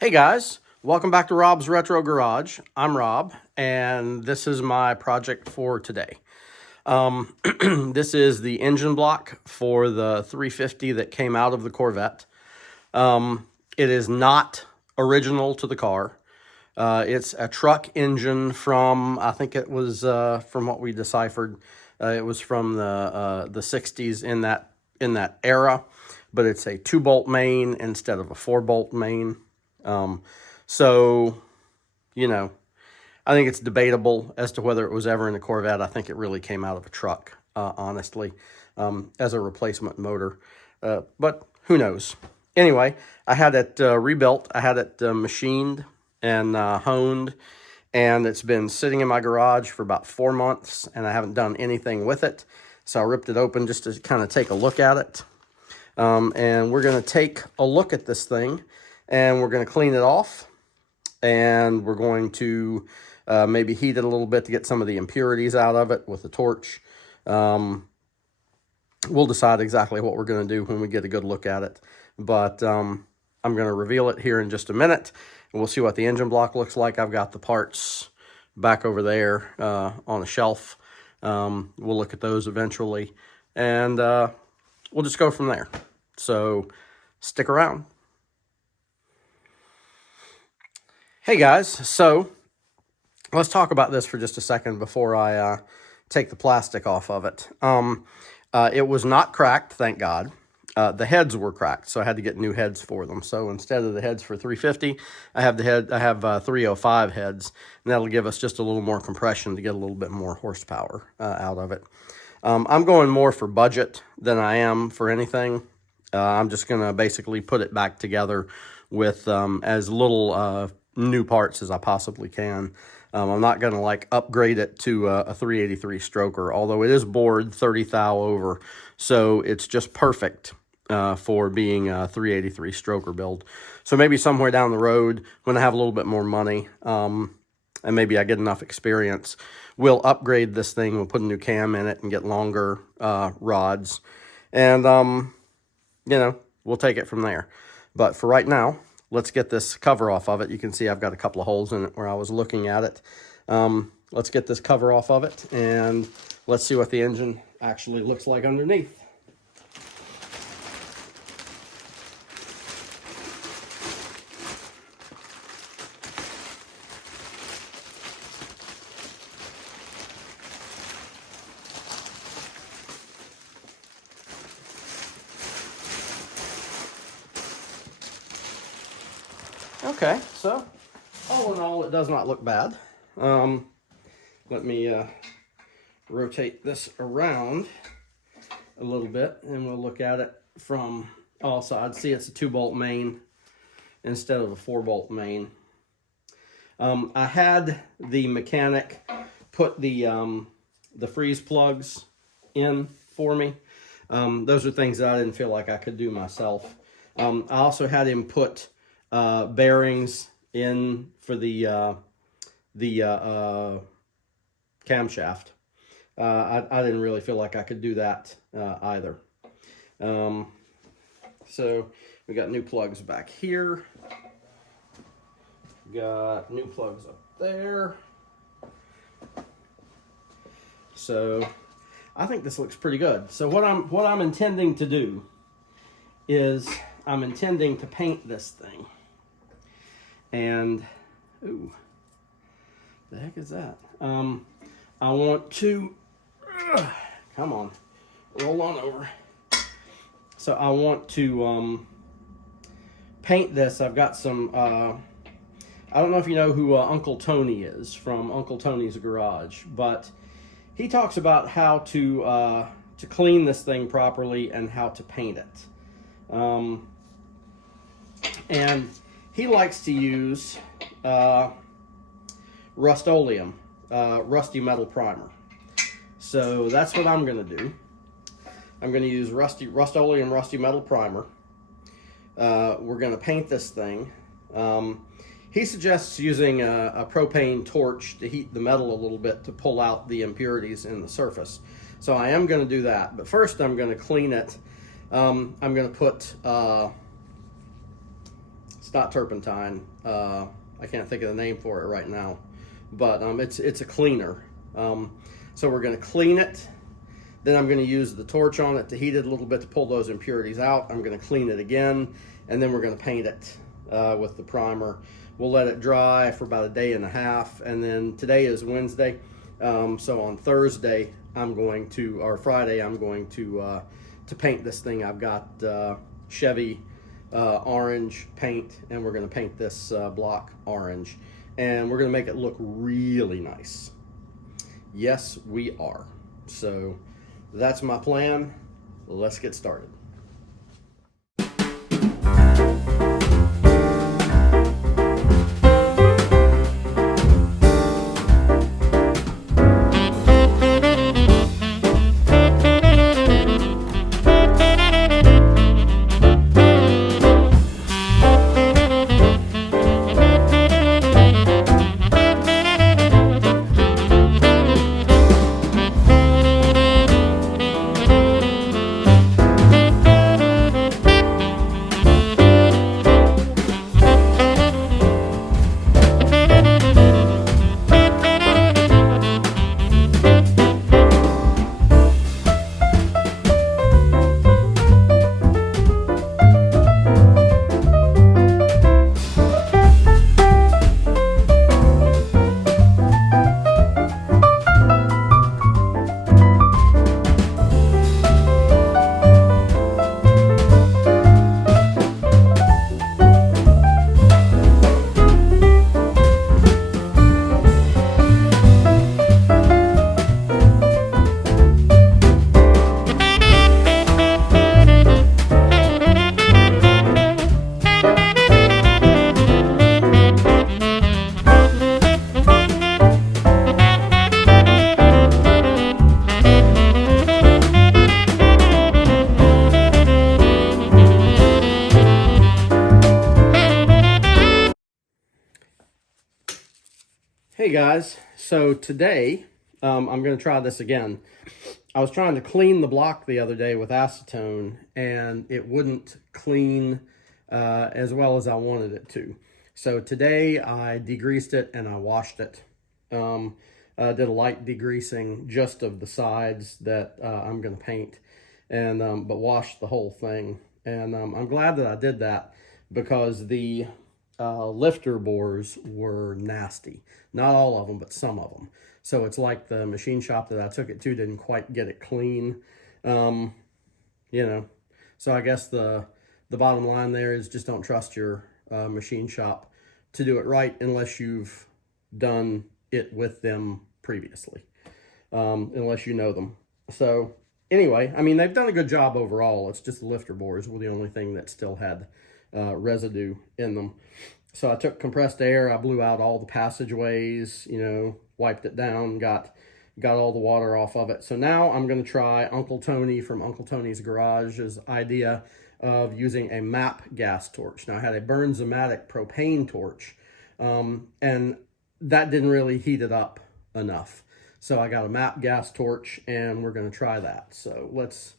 Hey guys, welcome back to Rob's Retro Garage. I'm Rob, and this is my project for today. This is the engine block for the 350 that came out of the Corvette. It is not original to the car. It's a truck engine from, I think it was from what we deciphered, it was from the 60s in that era, but it's a 2-bolt main instead of a 4-bolt main. So, you know, I think it's debatable as to whether it was ever in a Corvette. I think it really came out of a truck, honestly, as a replacement motor. But who knows? Anyway, I had it rebuilt. I had it machined and honed, and it's been sitting in my garage for about 4 months, and I haven't done anything with it. So I ripped it open just to kind of take a look at it. And we're going to take a look at this thing, and we're going to clean it off, and we're going to maybe heat it a little bit to get some of the impurities out of it with a torch. We'll decide exactly what we're going to do when we get a good look at it. But I'm going to reveal it here in just a minute, and we'll see what the engine block looks like. I've got the parts back over there on a shelf. We'll look at those eventually, and we'll just go from there. So stick around. Hey guys, so let's talk about this for just a second before I take the plastic off of it. It was not cracked, thank God. The heads were cracked, so I had to get new heads for them. So instead of the heads for 350, I have 305 heads, and that'll give us just a little more compression to get a little bit more horsepower out of it. I'm going more for budget than I am for anything. I'm just going to basically put it back together with as little new parts as I possibly can. I'm not going to like upgrade it to a 383 stroker, although it is bored 30 thou over, so it's just perfect for being a 383 stroker build. So maybe somewhere down the road when I have a little bit more money and maybe I get enough experience, we'll upgrade this thing. We'll put a new cam in it and get longer rods, and we'll take it from there. But for right now, let's get this cover off of it. You can see I've got a couple of holes in it where I was looking at it. Let's get this cover off of it, and let's see what the engine actually looks like underneath. Okay, so all in all, it does not look bad. Let me rotate this around a little bit, and we'll look at it from all sides. See, it's a 2-bolt main instead of a 4-bolt main. I had the mechanic put the freeze plugs in for me. Those are things that I didn't feel like I could do myself. I also had him put bearings in for the camshaft. I didn't really feel like I could do that either. So we got new plugs back here. Got new plugs up there. So I think this looks pretty good. So what I'm intending to do is I'm intending to paint this thing. And, ooh, the heck is that? I want to, come on, roll on over. So I want to paint this. I've got some, I don't know if you know who Uncle Tony is from Uncle Tony's Garage, but he talks about how to clean this thing properly and how to paint it. And he likes to use Rust-Oleum, rusty metal primer. So that's what I'm going to do. I'm going to use Rust-Oleum rusty metal primer. We're going to paint this thing. He suggests using a propane torch to heat the metal a little bit to pull out the impurities in the surface. So I am going to do that. But first I'm going to clean it. I'm going to put It's not turpentine. I can't think of the name for it right now, but it's a cleaner. So we're going to clean it. Then I'm going to use the torch on it to heat it a little bit to pull those impurities out. I'm going to clean it again, and then we're going to paint it with the primer. We'll let it dry for about a day and a half, and then today is Wednesday. So on Thursday, or Friday, I'm going to paint this thing. I've got Chevy orange paint, and we're going to paint this block orange, and we're going to make it look really nice. Yes, we are. So that's my plan. Let's get started. Hey guys, so today I'm going to try this again. I was trying to clean the block the other day with acetone, and it wouldn't clean as well as I wanted it to. So today I degreased it and I washed it. I did a light degreasing just of the sides that I'm going to paint, and but washed the whole thing. And I'm glad that I did that, because the lifter bores were nasty. Not all of them, but some of them. So it's like the machine shop that I took it to didn't quite get it clean. You know, so I guess the bottom line there is just don't trust your machine shop to do it right unless you've done it with them previously, unless you know them. So anyway, I mean, they've done a good job overall. It's just the lifter bores were the only thing that still had residue in them. So I took compressed air, I blew out all the passageways, you know, wiped it down, got all the water off of it. So now I'm going to try Uncle Tony from Uncle Tony's Garage's idea of using a MAP gas torch. Now I had a Bernzomatic propane torch, and that didn't really heat it up enough. So I got a MAP gas torch, and we're going to try that. So let's...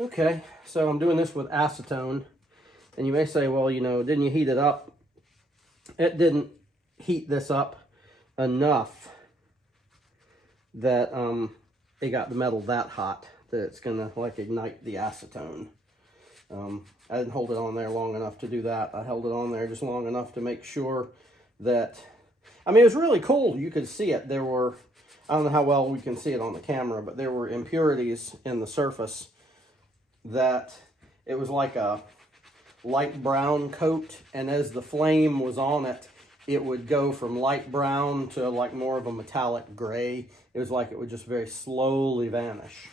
Okay, so I'm doing this with acetone, and you may say, well, you know, didn't you heat it up? It didn't heat this up enough that it got the metal that hot that it's gonna like ignite the acetone. I didn't hold it on there long enough to do that. I held it on there just long enough to make sure that, I mean, it was really cool. You could see it. There were, I don't know how well we can see it on the camera, but there were impurities in the surface that it was like a light brown coat, and as the flame was on it, it would go from light brown to like more of a metallic gray. It was like it would just very slowly vanish,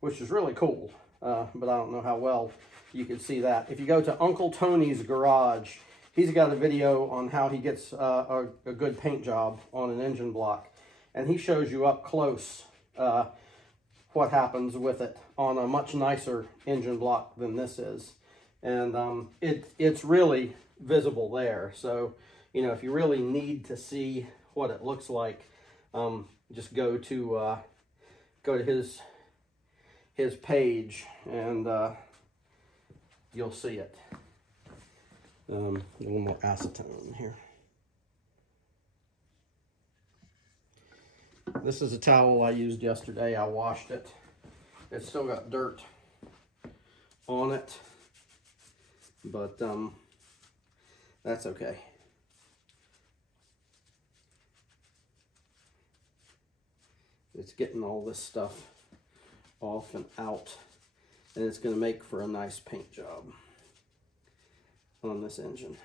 which is really cool. but I don't know how well you can see that. If you go to Uncle Tony's Garage, he's got a video on how he gets a good paint job on an engine block. And he shows you up close what happens with it on a much nicer engine block than this is. And it's really visible there. So, you know, if you really need to see what it looks like, just go to his page and you'll see it. A little more acetone here. This is a towel I used yesterday. I washed it. It's still got dirt on it, but that's okay. It's getting all this stuff off and out, and it's going to make for a nice paint job on this engine.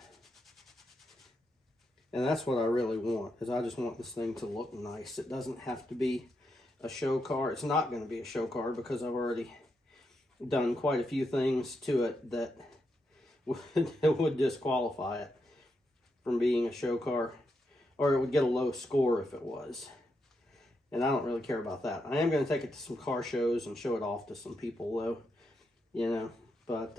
And that's what I really want, is I just want this thing to look nice. It doesn't have to be a show car. It's not going to be a show car because I've already done quite a few things to it that would disqualify it from being a show car, or it would get a low score if it was. And I don't really care about that. I am going to take it to some car shows and show it off to some people, though, you know, but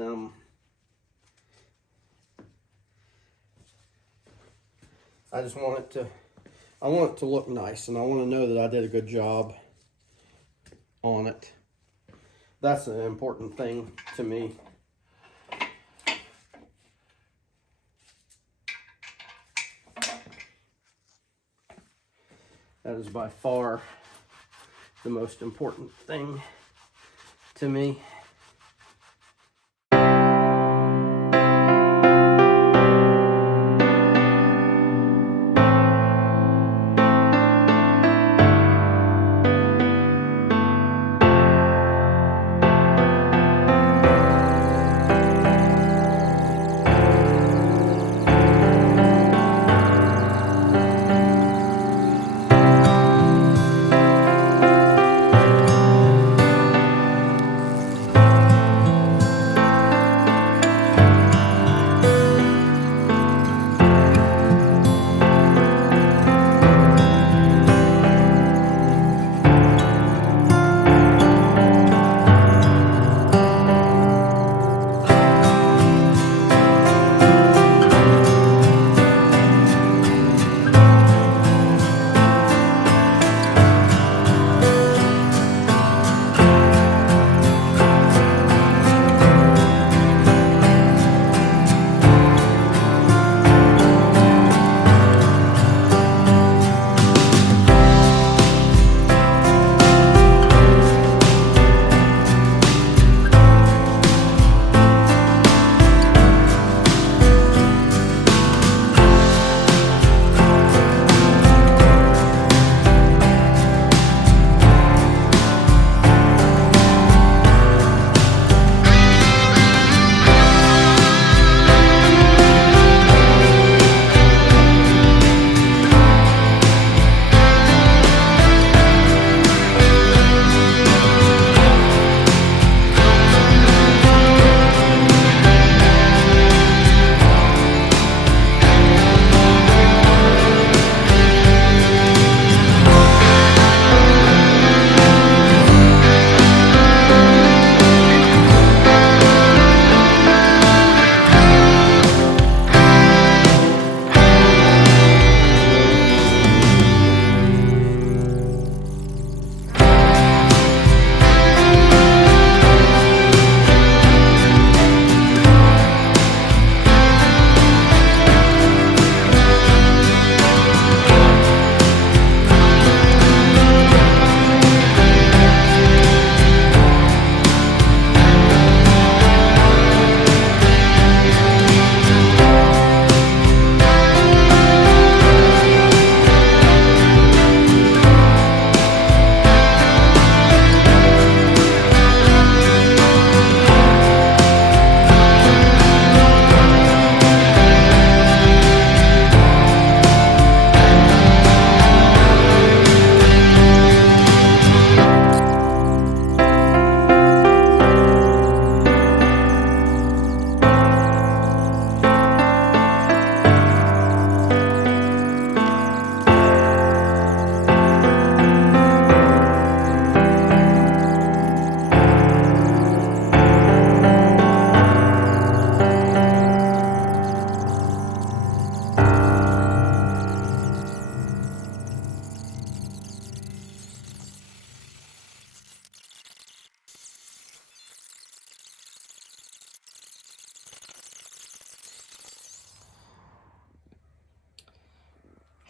I just want it to look nice, and I want to know that I did a good job on it. That's an important thing to me. That is by far the most important thing to me.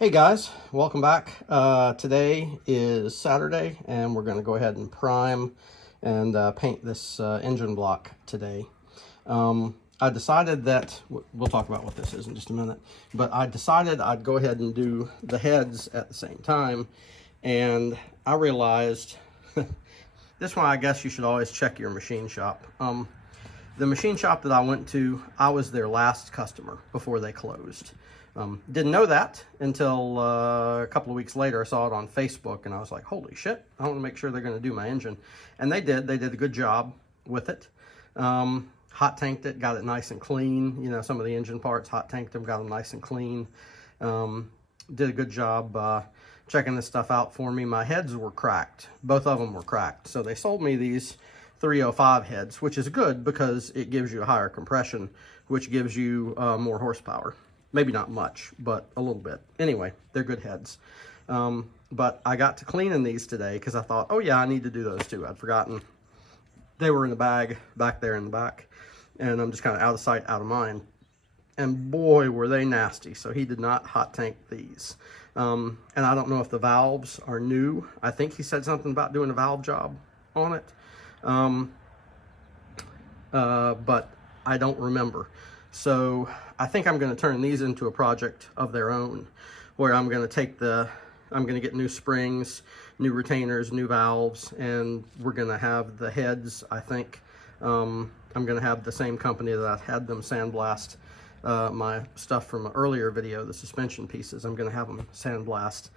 Hey guys, welcome back. Today is Saturday and we're going to go ahead and prime and paint this engine block today. I decided that, we'll talk about what this is in just a minute, but I decided I'd go ahead and do the heads at the same time, and I realized, this one I guess you should always check your machine shop. The machine shop that I went to, I was their last customer before they closed. Didn't know that until a couple of weeks later. I saw it on Facebook and I was like, holy shit, I want to make sure they're going to do my engine. And they did a good job with it. Hot tanked it, got it nice and clean. You know, some of the engine parts, hot tanked them, got them nice and clean. Did a good job checking this stuff out for me. My heads were cracked. Both of them were cracked. So they sold me these 305 heads, which is good because it gives you a higher compression, which gives you more horsepower. Maybe not much, but a little bit. Anyway, they're good heads. But I got to cleaning these today because I thought, oh yeah, I need to do those too. I'd forgotten. They were in the bag back there in the back. And I'm just kind of out of sight, out of mind. And boy, were they nasty. So he did not hot tank these. And I don't know if the valves are new. I think he said something about doing a valve job on it. But I don't remember. So I think I'm going to turn these into a project of their own, where I'm going to get new springs, new retainers, new valves, and we're going to have the heads, I think. I'm going to have the same company that I had them sandblast my stuff from an earlier video, the suspension pieces. I'm going to have them sandblast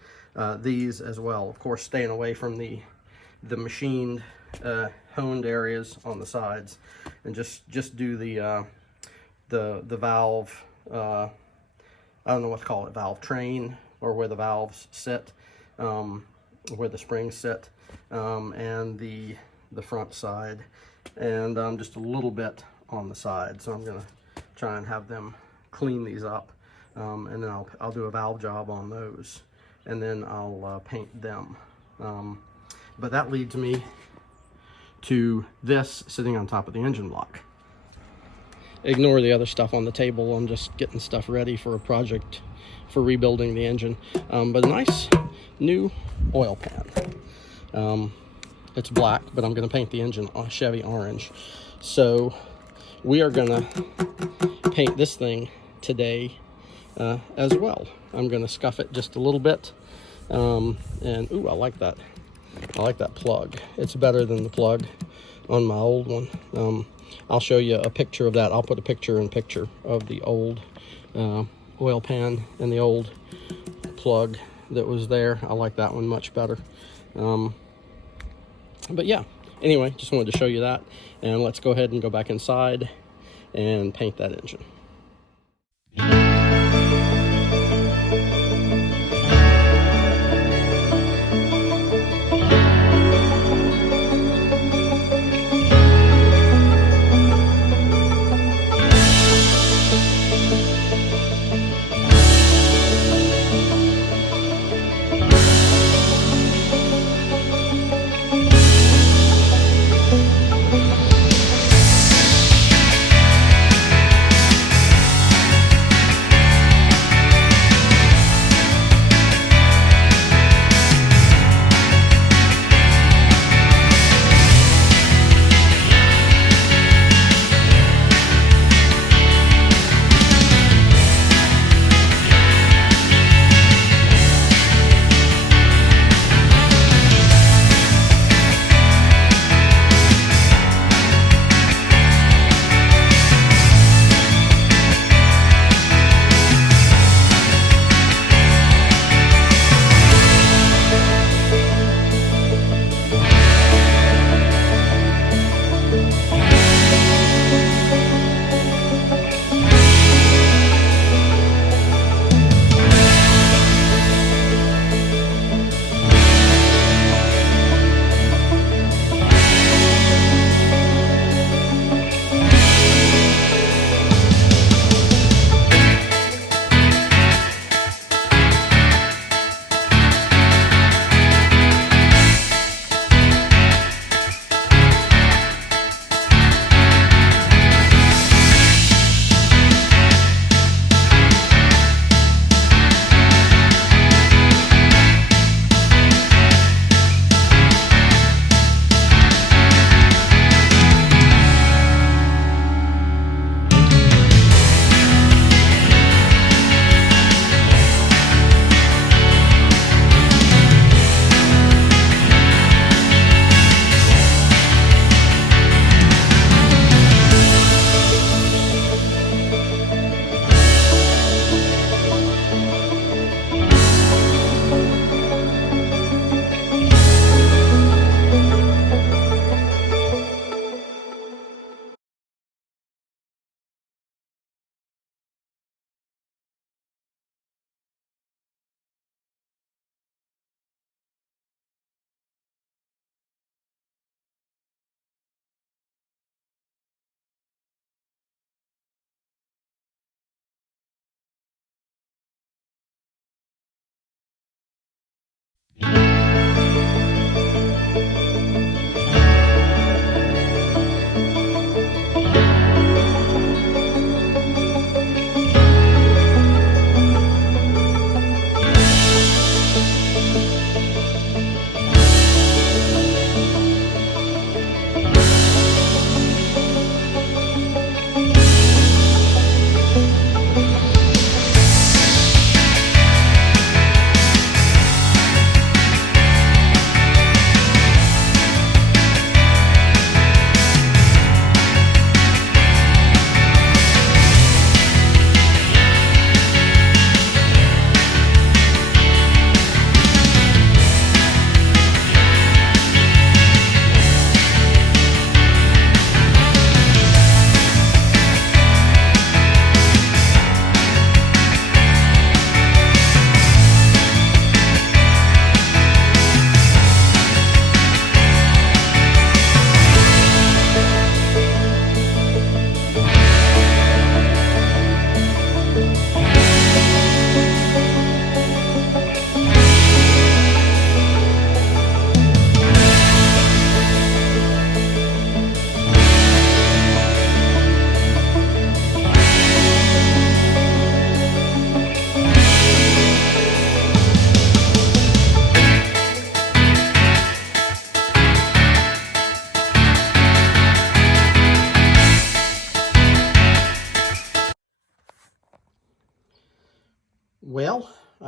these as well. Of course, staying away from the machined, honed areas on the sides, and just do the valve, I don't know what to call it, valve train, or where the valves sit, where the springs sit, and the front side, and just a little bit on the side. So I'm gonna try and have them clean these up, and then I'll do a valve job on those, and then I'll paint them. But that leads me to this sitting on top of the engine block. Ignore the other stuff on the table. I'm just getting stuff ready for a project for rebuilding the engine. But a nice new oil pan. It's black, but I'm going to paint the engine Chevy orange. So we are going to paint this thing today as well. I'm going to scuff it just a little bit. And ooh, I like that. I like that plug. It's better than the plug on my old one. I'll show you a picture of that. I'll put a picture of the old oil pan and the old plug that was there. I like that one much better. But yeah, anyway, just wanted to show you that. And let's go ahead and go back inside and paint that engine.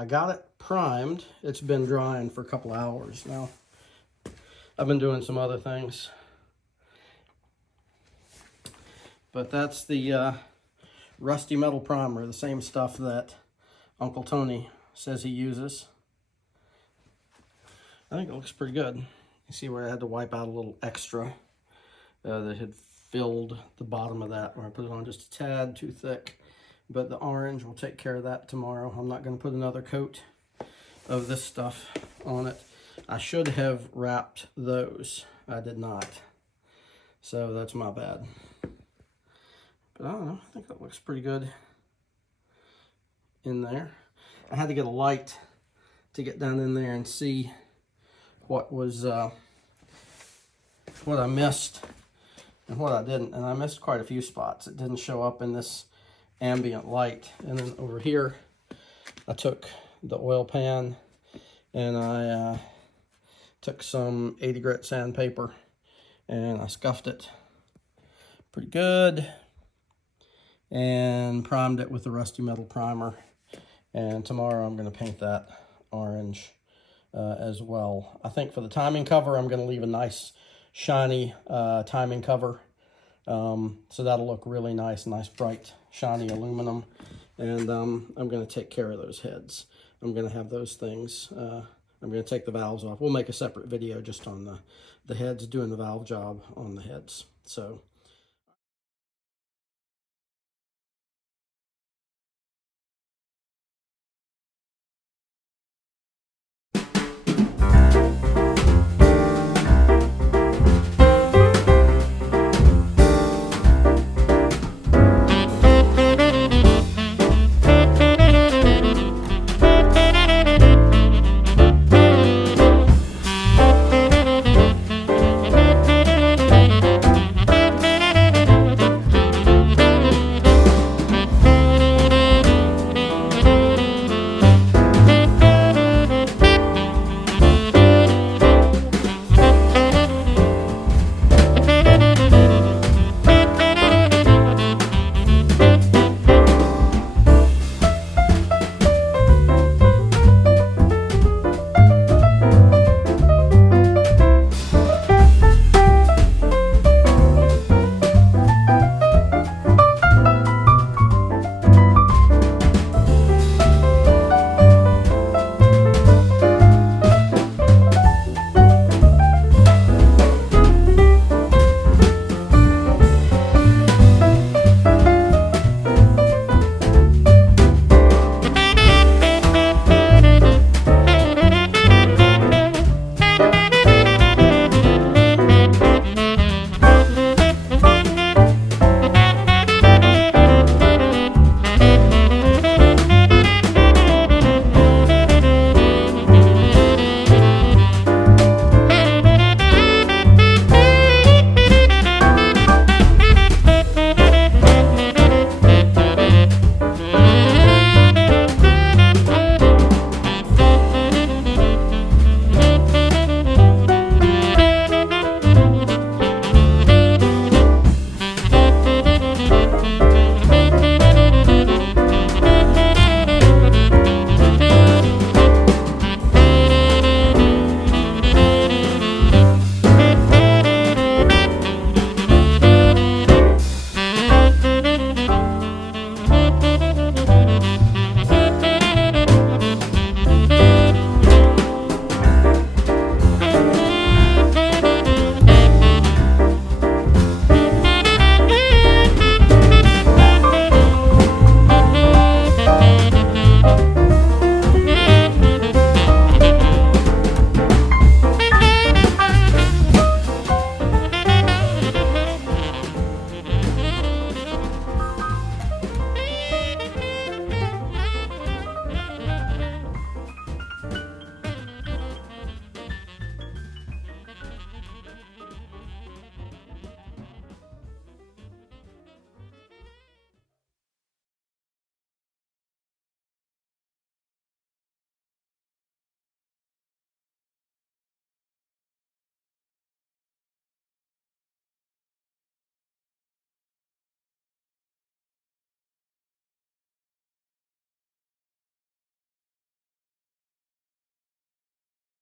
got it primed. It's been drying for a couple hours now. I've been doing some other things. But that's the rusty metal primer, the same stuff that Uncle Tony says he uses. I think it looks pretty good. You see where I had to wipe out a little extra that had filled the bottom of that, where I put it on just a tad too thick. But the orange will take care of that tomorrow. I'm not going to put another coat of this stuff on it. I should have wrapped those. I did not. So that's my bad. But I don't know. I think that looks pretty good in there. I had to get a light to get down in there and see what was what I missed and what I didn't. And I missed quite a few spots. It didn't show up in this ambient light. And then over here, I took the oil pan and I took some 80 grit sandpaper and I scuffed it pretty good and primed it with the rusty metal primer. And tomorrow I'm going to paint that orange as well. I think for the timing cover, I'm going to leave a nice shiny timing cover. So that'll look really nice bright shiny aluminum. And I'm going to take care of those heads. I'm going to have those things. I'm going to take the valves off. We'll make a separate video just on the heads, doing the valve job on the heads. So